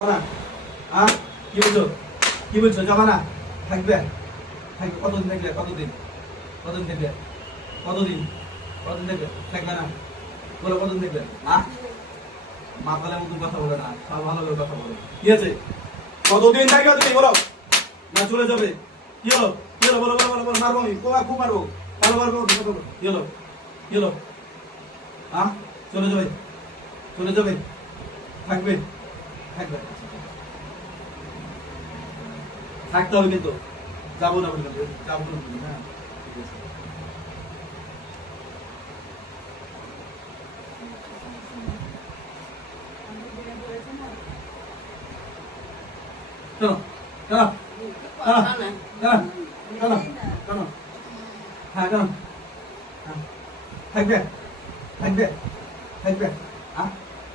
না হ্যাঁ কি বলছো যাবা না থাকবে থাকবে কতদিন থাকবে কতদিন থাকবে কতদিন থাকবে থাকবে না বলো কতদিন থাকবে মাতালের মতন কথা বলে না সব ভালোভাবে কথা বলো কি আছে কতদিন থাকবে তুমি বলো না চলে যাবে কি হলো বলো বলো বলো বলো মারবো আমি খুব মারবো ভালো মারবো কি হলো চলে যাবে থাকবে থাকতে হবে কিন্তু যাবো না বলে যাবো না হ্যাঁ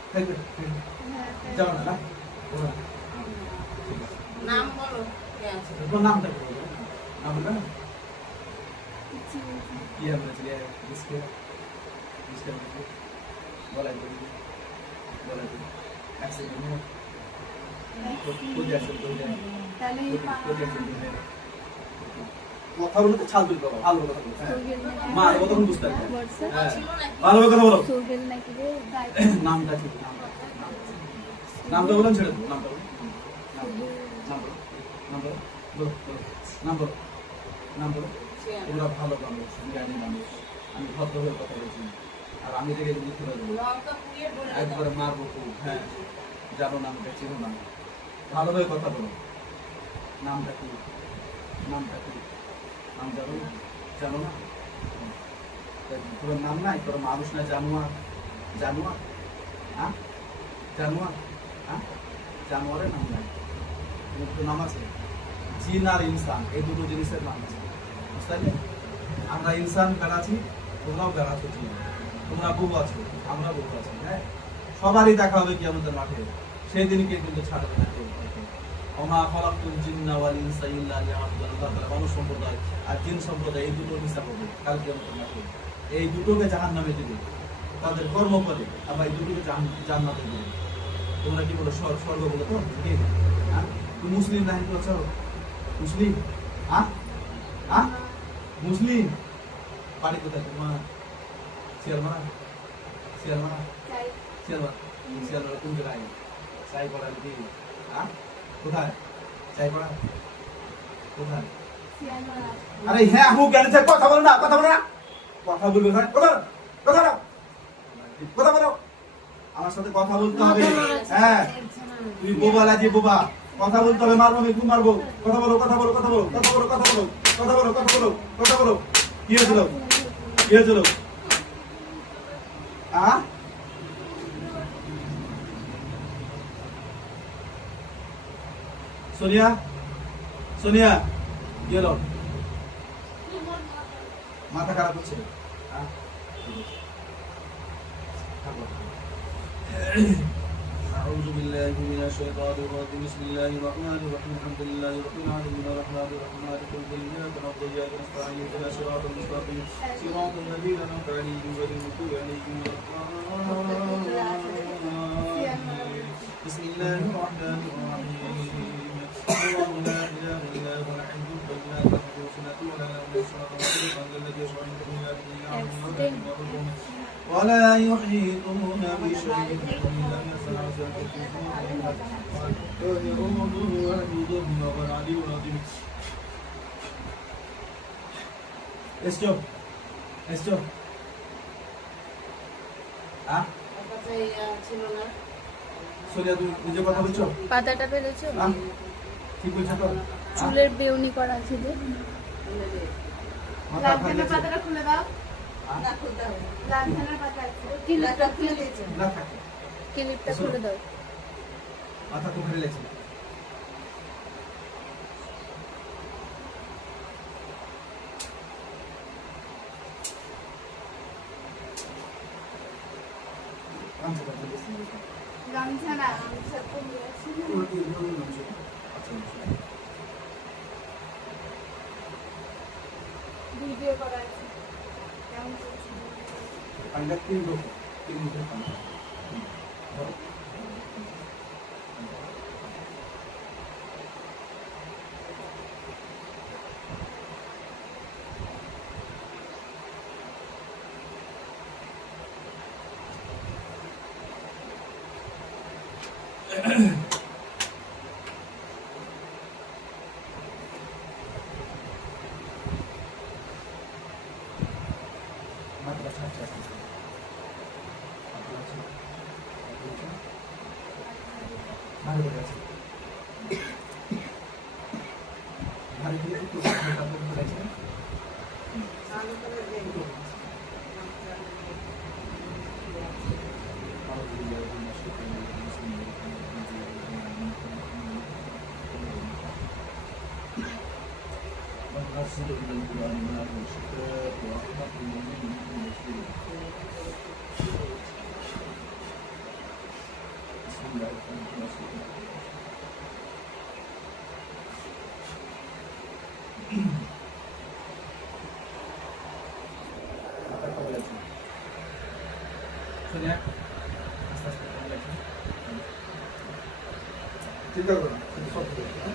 থাকবে যাবো না নাম বলো তোর নামটা বলো নাম বলবে না কি আর বলেছিল इसके বলাই एक्सीडेंट में कोई ऐसे कोई কথা বলতে তো ছাল তুই বাবা ভালো কথা বলো মা আর কথা বুঝতে পারবে ভালো কথা বলো সোহেল নাকি রে নামটা ঠিক নামটা বলেন ছেড়ে দাও নাম বলো তোমরা ভালো মানুষ জ্ঞানী মানুষ আমি ভদ্র হয়ে কথা বলছি আর আমি থেকে লিখতে পারবো একবারে মারবো খুব হ্যাঁ জানো নামটা চিনো নাম ভালোভাবে কথা বলো নামটা কি নাম জানো না তোর নাম নাই তোর মানুষ না জানোয়ার জানোয়ারের নাম নাই তো নাম আছে জিন আর ইনসান এই দুটো জিনিসের নাম আছে বুঝতে পারলে আমরা ইনসান বেড়াচ্ছি তোমরাও বেড়াচ্ছ তোমরা বউ আছো আমরা বউ আছি হ্যাঁ সবারই দেখা হবে কি আমাদের মাঠে সেই দিনকে কিন্তু ছাড়বে না কেউ ওমা খালাকতুল জিন্না ওয়াল ইনসা ইল্লা লিয়াবুদুন আল্লাহ তাআলা মানুষ সম্প্রদায় আর জিন সম্প্রদায় এই দুটো হিসাব হবে কাল কিয়ামতের মাঠে এই দুটোকে জাহান্নামে দিবে তাদের কর্ম করে আবার এই দুটোকে জান্নাতে দিবে তোমরা কি বলো স্বর্গ বলো তো হ্যাঁ তুমি মুসলিম নাই বলছো মুসলিম মুসলিম বাড়ি কোথায় তোমার শিয়ালমারা কোন জায়গায় চাই পড়া কি কোথায় চাই পড়া কোথায় আরে হ্যাঁ আমি গেলে কথা বলো না কথা বলবে কথা বলো আমার সাথে কথা বলতে হবে হ্যাঁ তুমি বোবালা যে বোবা কথা বলতে হবে মারবো আমি খুব মারবো কথা বলো কি হয়েছিল সোনিয়া কি হলো মাথা খারাপ হচ্ছে أعوذ بالله من الشيطان الرجيم بسم الله الرحمن الرحيم الحمد لله رب العالمين الرحمن الرحيم مالك يوم الدين إياك نعبد وإياك نستعين اهدنا الصراط المستقيم صراط الذين أنعمت عليهم غير المغضوب عليهم ولا الضالين بسم الله الرحمن الرحيم الله لا إله إلا هو الحي القيوم لا تأخذه سنة ولا نوم الذي يشفع عنده إلا بإذنه ولا يحيطون بشيء إلا ما পাতাটা পেরেছো কি বলছো তো চুলের বেউনি করা আছে যে পাতাটা খুলে দাও ক্লিপটা খুলে দাও মাথা তো ফেলে লেগেছে ভিডিও করা আছে Anda timbul, timbul. মাত্রা ছাড়ছে আস্তে আস্তে। ভালো করে আছে। ভালো করে একটু মেকআপ করে আছে। আলু করে দে। চিন্তা করো না, সব ঠিক আছে।